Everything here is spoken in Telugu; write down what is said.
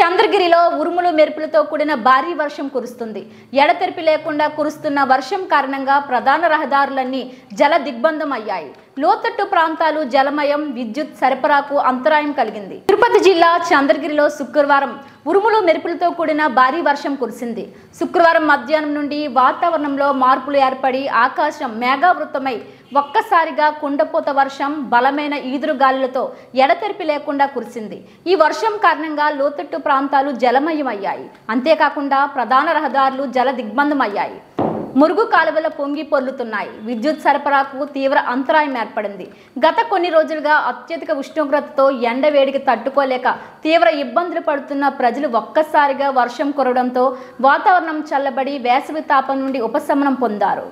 చంద్రగిరిలో ఉరుములు మెరుపులతో కూడిన భారీ వర్షం కురుస్తుంది. ఎడతెరిపి లేకుండా కురుస్తున్న వర్షం కారణంగా ప్రధాన రహదారులన్నీ జల దిగ్బంధం అయ్యాయి. లోతట్టు ప్రాంతాలు జలమయం, విద్యుత్ సరఫరాకు అంతరాయం కలిగింది. తిరుపతి జిల్లా చంద్రగిరిలో శుక్రవారం ఉరుములు మెరుపులతో కూడిన భారీ వర్షం కురిసింది. శుక్రవారం మధ్యాహ్నం నుండి వాతావరణంలో మార్పులు ఏర్పడి ఆకాశం మేఘావృతమై ఒక్కసారిగా కుండపోత వర్షం, బలమైన ఈదురుగాలులతో ఎడతెరిపి లేకుండా కురిసింది. ఈ వర్షం కారణంగా లోతట్టు ప్రాంతాలు జలమయమయ్యాయి. అంతేకాకుండా ప్రధాన రహదారులు జల దిగ్బంధం అయ్యాయి. మురుగు కాలువల పొంగి పొర్లుతున్నాయి. విద్యుత్ సరఫరాకు తీవ్ర అంతరాయం ఏర్పడింది. గత కొన్ని రోజులుగా అత్యధిక ఉష్ణోగ్రతతో ఎండ వేడికి తట్టుకోలేక తీవ్ర ఇబ్బందులు పడుతున్న ప్రజలు ఒక్కసారిగా వర్షం కురవడంతో వాతావరణం చల్లబడి వేసవి తాపం నుండి ఉపశమనం పొందారు.